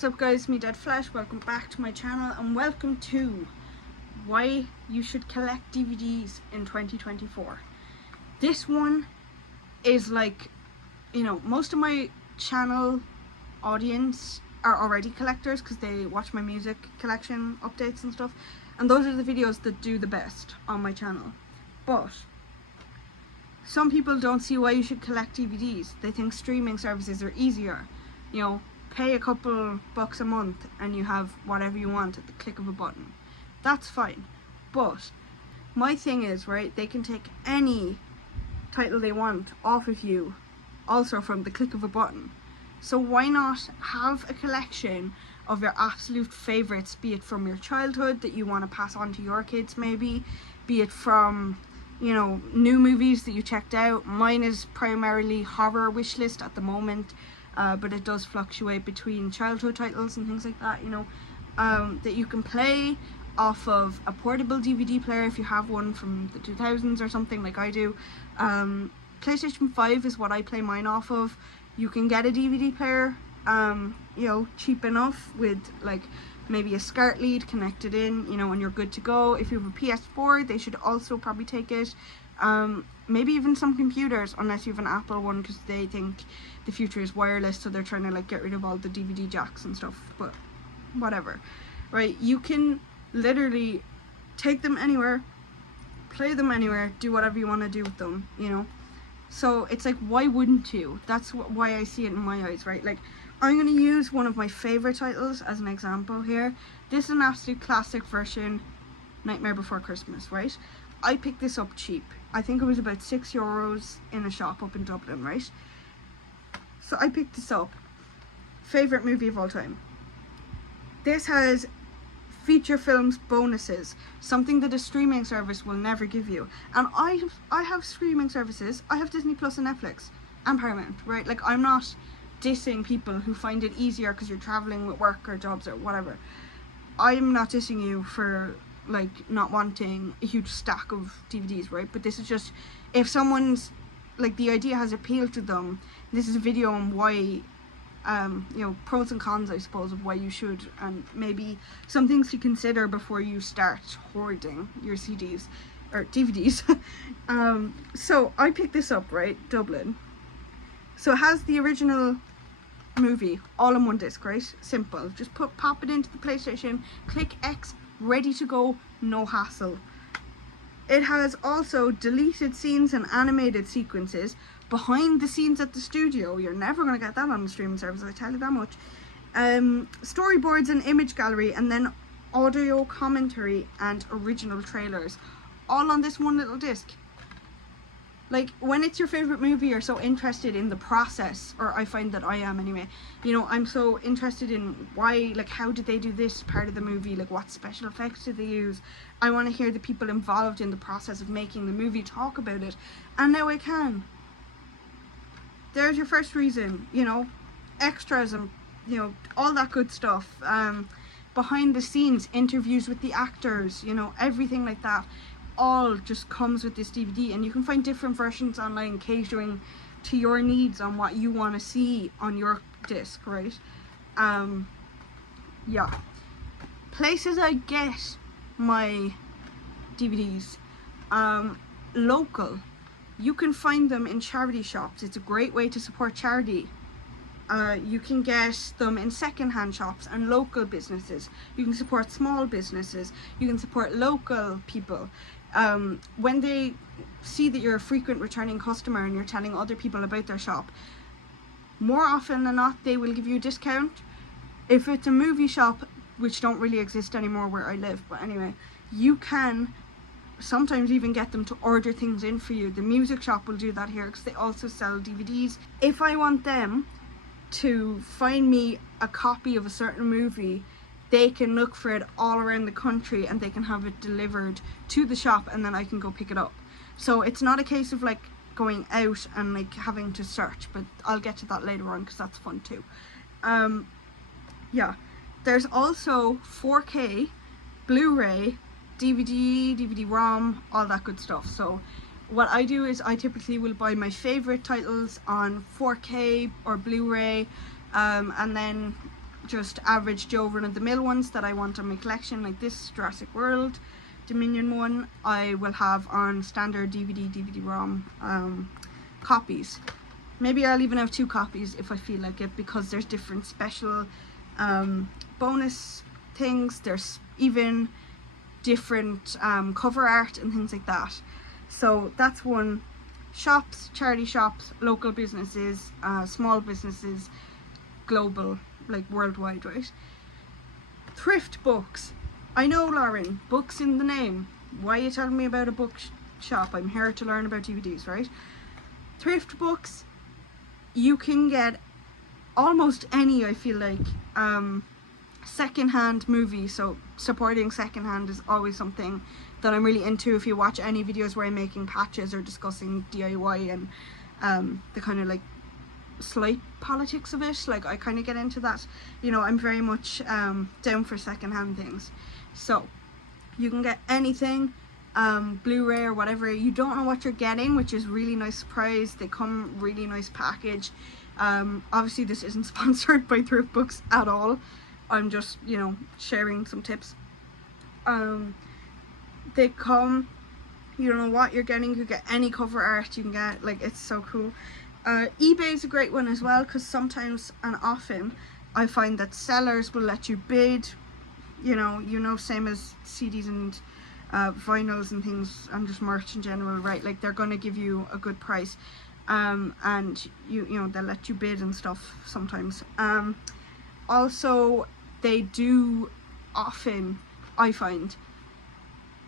What's up guys, me Dead Flash, welcome back to my channel and welcome to why you should collect DVDs in 2024. This one is like, you know, most of my channel audience are already collectors because they watch my music collection updates and stuff, and those are the videos that do the best on my channel. But some people don't see why you should collect DVDs. They think streaming services are easier, you know, pay a couple bucks a month and you have whatever you want at the click of a button. That's fine. But my thing is, right, they can take any title they want off of you also from the click of a button. So why not have a collection of your absolute favorites, be it from your childhood that you want to pass on to your kids maybe, be it from, you know, new movies that you checked out. Mine is primarily horror wishlist at the moment. But it does fluctuate between childhood titles and things like that, you know, that you can play off of a portable DVD player if you have one from the 2000s or something like I do. PlayStation 5 is what I play mine off of. You can get a DVD player, you know, cheap enough with like maybe a SCART lead connected in, you know, and you're good to go. If you have a PS4, they should also probably take it. Maybe even some computers, unless you have an Apple one, because they think the future is wireless, so they're trying to like get rid of all the DVD jacks and stuff. But whatever, right? You can literally take them anywhere, play them anywhere, do whatever you want to do with them, you know. So it's like, why wouldn't you? That's why I see it in my eyes, right? Like, I'm going to use one of my favorite titles as an example here. This is an absolute classic version, Nightmare Before Christmas, right? I picked this up cheap. I think it was about €6 in a shop up in Dublin, right? So I picked this up. Favorite movie of all time. This has feature films bonuses, something that a streaming service will never give you. And I have streaming services. I have Disney Plus and Netflix and Paramount, right? Like, I'm not dissing people who find it easier because you're traveling with work or jobs or whatever. I'm not dissing you for like not wanting a huge stack of DVDs, right? But this is just, if someone's like, the idea has appealed to them, this is a video on why, you know, pros and cons, I suppose, of why you should, and maybe some things to consider before you start hoarding your CDs or DVDs. So I picked this up, right? Dublin. So it has the original movie all in one disc, right? Simple. Just pop it into the PlayStation, click X, ready to go, no hassle. It has also deleted scenes and animated sequences, behind the scenes at the studio. You're never going to get that on the streaming service, I tell you that much. Storyboards and image gallery, and then audio commentary and original trailers, all on this one little disc. Like, when it's your favorite movie, you're so interested in the process, or I find that I am anyway, you know, I'm so interested in why, like, how did they do this part of the movie, like what special effects did they use. I want to hear the people involved in the process of making the movie talk about it, and now I can. There's your first reason, you know, extras and, you know, all that good stuff, behind the scenes, interviews with the actors, you know, everything like that. All just comes with this DVD, and you can find different versions online catering to your needs on what you want to see on your disc, right? Yeah. Places I get my DVDs, local. You can find them in charity shops. It's a great way to support charity. You can get them in second-hand shops and local businesses. You can support small businesses. You can support local people. When they see that you're a frequent returning customer and you're telling other people about their shop, more often than not they will give you a discount. If it's a movie shop, which don't really exist anymore where I live, but anyway, you can sometimes even get them to order things in for you. The music shop will do that here because they also sell DVDs. If I want them to find me a copy of a certain movie, they can look for it all around the country and they can have it delivered to the shop, and then I can go pick it up. So it's not a case of like going out and like having to search, but I'll get to that later on because that's fun too. Yeah, there's also 4K, Blu-ray, DVD, DVD-ROM, all that good stuff. So what I do is I typically will buy my favorite titles on 4K or Blu-ray, and then just average Joe run-of-the-mill ones that I want on my collection, like this Jurassic World Dominion one, I will have on standard DVD, DVD-ROM copies. Maybe I'll even have 2 copies if I feel like it, because there's different special bonus things. There's even different cover art and things like that. So that's one. Shops, charity shops, local businesses, small businesses, global, like worldwide, right? Thrift books. I know, Lauren, books in the name. Why are you telling me about a book shop? I'm here to learn about DVDs, right? Thrift books, you can get almost any, I feel like, secondhand movie. So supporting secondhand is always something that I'm really into. If you watch any videos where I'm making patches or discussing DIY and the kind of like slight politics of it, like I kind of get into that, you know. I'm very much down for secondhand things. So you can get anything, Blu-ray or whatever. You don't know what you're getting, which is really nice surprise. They come really nice package. Obviously this isn't sponsored by Thrift Books at all. I'm just, you know, sharing some tips. They come, you don't know what you're getting. You can get any cover art you can get, like, it's so cool. eBay is a great one as well, because sometimes and often I find that sellers will let you bid, you know, same as CDs and vinyls and things, and just merch in general, right? Like, they're going to give you a good price, and you know, they'll let you bid and stuff sometimes. Also, they do often, I find,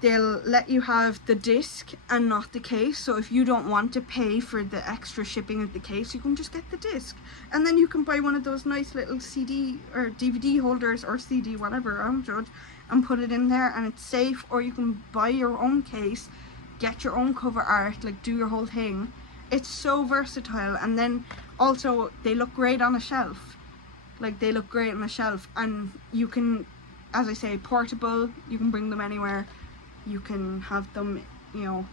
they'll let you have the disc and not the case. So if you don't want to pay for the extra shipping of the case, you can just get the disc, and then you can buy one of those nice little CD or DVD holders, or CD, whatever, I don't judge, and put it in there, and it's safe. Or you can buy your own case, get your own cover art, like do your whole thing. It's so versatile. And then also they look great on a shelf. Like, they look great on a shelf, and you can, as I say, portable, you can bring them anywhere. You can have them, you know,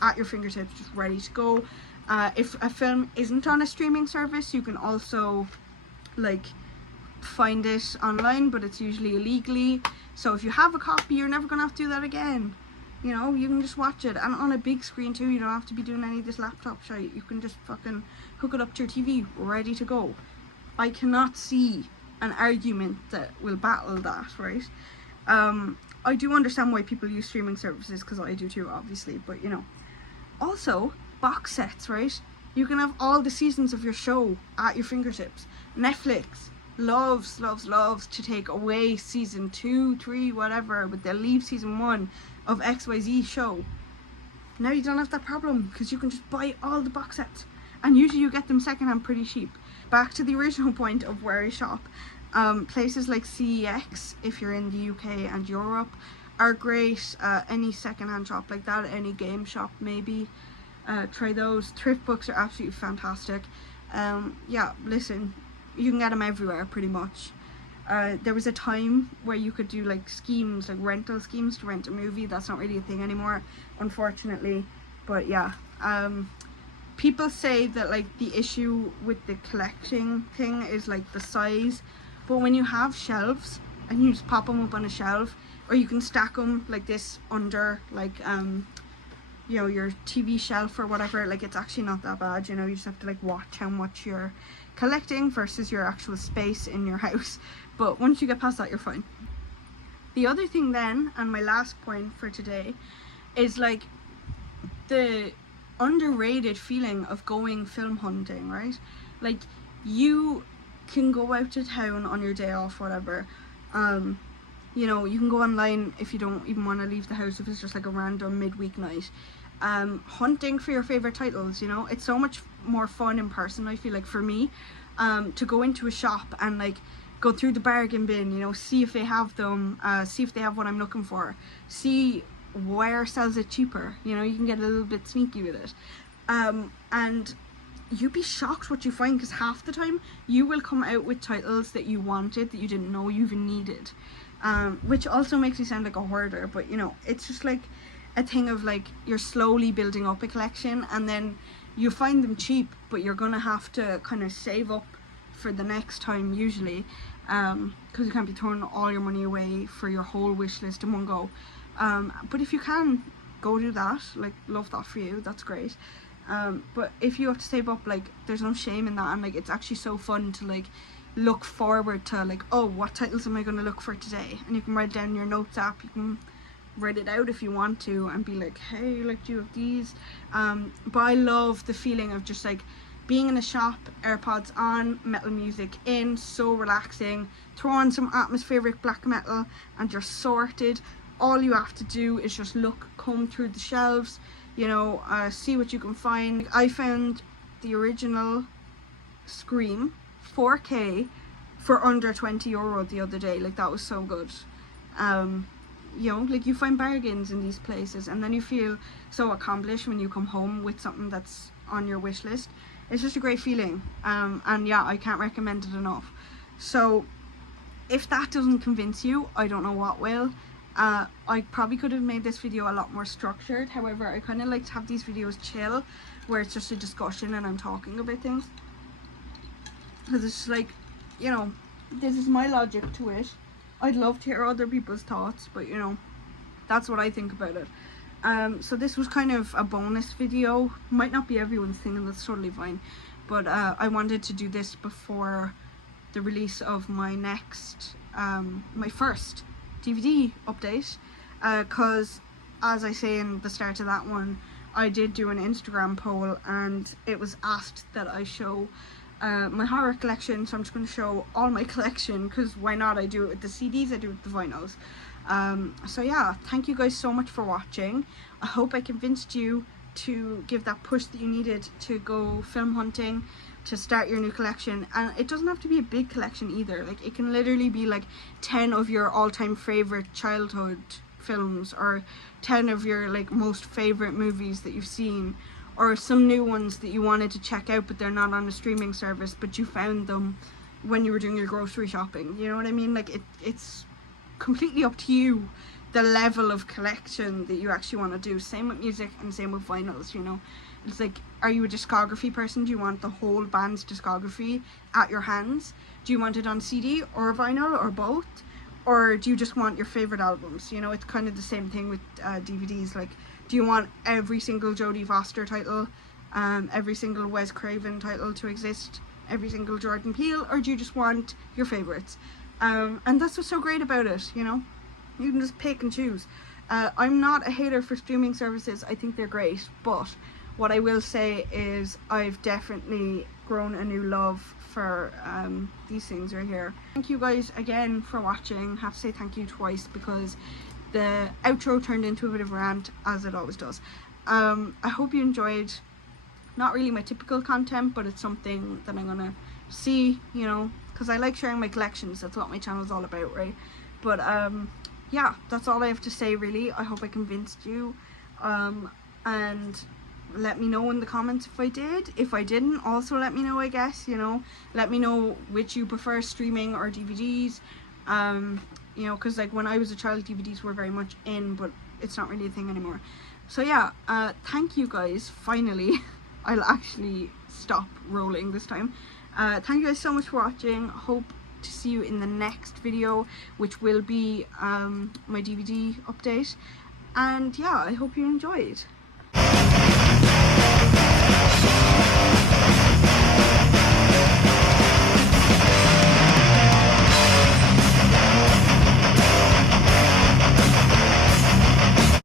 at your fingertips, just ready to go. If a film isn't on a streaming service, you can also, like, find it online, but it's usually illegally. So if you have a copy, you're never gonna have to do that again. You know, you can just watch it, and on a big screen too. You don't have to be doing any of this laptop shit. You can just fucking hook it up to your TV, ready to go. I cannot see an argument that will battle that, right? I do understand why people use streaming services, because I do too, obviously, but you know. Also, box sets, right? You can have all the seasons of your show at your fingertips. Netflix loves to take away season 2, 3, whatever, but they'll leave season 1 of XYZ show. Now you don't have that problem, because you can just buy all the box sets, and usually you get them secondhand pretty cheap. Back to the original point of where I shop, places like CEX, if you're in the UK and Europe, are great. Any secondhand shop like that, any game shop maybe, try those. Thrift books are absolutely fantastic. Yeah, listen, you can get them everywhere pretty much. There was a time where you could do like schemes, like rental schemes to rent a movie. That's not really a thing anymore, unfortunately. But yeah, people say that like the issue with the collecting thing is like the size, but when you have shelves and you just pop them up on a shelf, or you can stack them like this under like you know, your TV shelf or whatever, like it's actually not that bad. You know, you just have to like watch how much you're collecting versus your actual space in your house, but once you get past that, you're fine. The other thing then, and my last point for today, is like the underrated feeling of going film hunting, right? Like, you can go out to town on your day off, whatever, you know, you can go online if you don't even want to leave the house, if it's just like a random midweek night, hunting for your favorite titles. You know, it's so much more fun in person, I feel like, for me, to go into a shop and like go through the bargain bin, you know, see if they have them, see if they have what I'm looking for, see where sells it cheaper. You know, you can get a little bit sneaky with it. and you'd be shocked what you find, because half the time you will come out with titles that you wanted that you didn't know you even needed, which also makes me sound like a hoarder, but you know, it's just like a thing of like you're slowly building up a collection, and then you find them cheap, but you're gonna have to kind of save up for the next time usually, because you can't be throwing all your money away for your whole wish list in one go. But if you can, go do that. Like, love that for you, that's great. But if you have to save up, like, there's no shame in that, and like it's actually so fun to like look forward to like, oh, what titles am I going to look for today, and you can write down in your notes app, you can write it out if you want to and be like, hey, like, do you have these? But I love the feeling of just like being in a shop, AirPods on, metal music in, so relaxing, throw on some atmospheric black metal and you're sorted. All you have to do is just look, comb through the shelves, you know, see what you can find. I found the original Scream 4K for under €20 the other day. Like, that was so good. You know, like, you find bargains in these places, and then you feel so accomplished when you come home with something that's on your wish list. It's just a great feeling, and yeah, I can't recommend it enough. So if that doesn't convince you, I don't know what will. I probably could have made this video a lot more structured. However, I kind of like to have these videos chill, where it's just a discussion and I'm talking about things, because it's just like, you know, this is my logic to it. I'd love to hear other people's thoughts, but you know, that's what I think about it. So this was kind of a bonus video. Might not be everyone's thing, and that's totally fine, but I wanted to do this before the release of my next my first DVD update, because as I say in the start of that one, I did do an Instagram poll and it was asked that I show my horror collection, so I'm just going to show all my collection, because why not? I do it with the CDs, I do it with the vinyls. So yeah, thank you guys so much for watching. I hope I convinced you to give that push that you needed to go film hunting, to start your new collection. And it doesn't have to be a big collection either. Like, it can literally be like 10 of your all-time favorite childhood films, or 10 of your like most favorite movies that you've seen, or some new ones that you wanted to check out but they're not on a streaming service, but you found them when you were doing your grocery shopping. You know what I mean? Like, it's completely up to you the level of collection that you actually want to do. Same with music and same with vinyls, you know. It's like, are you a discography person? Do you want the whole band's discography at your hands? Do you want it on CD or vinyl or both? Or do you just want your favorite albums? You know, it's kind of the same thing with DVDs. Like, do you want every single Jodie Foster title, every single Wes Craven title to exist, every single Jordan Peele, or do you just want your favorites? And that's what's so great about it, you know. You can just pick and choose. I'm not a hater for streaming services. I think they're great, but what I will say is I've definitely grown a new love for these things right here. Thank you guys again for watching. I have to say thank you twice, because the outro turned into a bit of a rant, as it always does. I hope you enjoyed. Not really my typical content, but it's something that I'm gonna see, you know, because I like sharing my collections. That's what my channel is all about, right? But yeah, that's all I have to say really. I hope I convinced you, and let me know in the comments if I did. If I didn't, also let me know, I guess, you know. Let me know which you prefer, streaming or DVDs. You know, because like when I was a child, DVDs were very much in, but it's not really a thing anymore. So yeah, thank you guys. Finally I'll actually stop rolling this time. Thank you guys so much for watching. Hope to see you in the next video, which will be my DVD update. And yeah, I hope you enjoyed.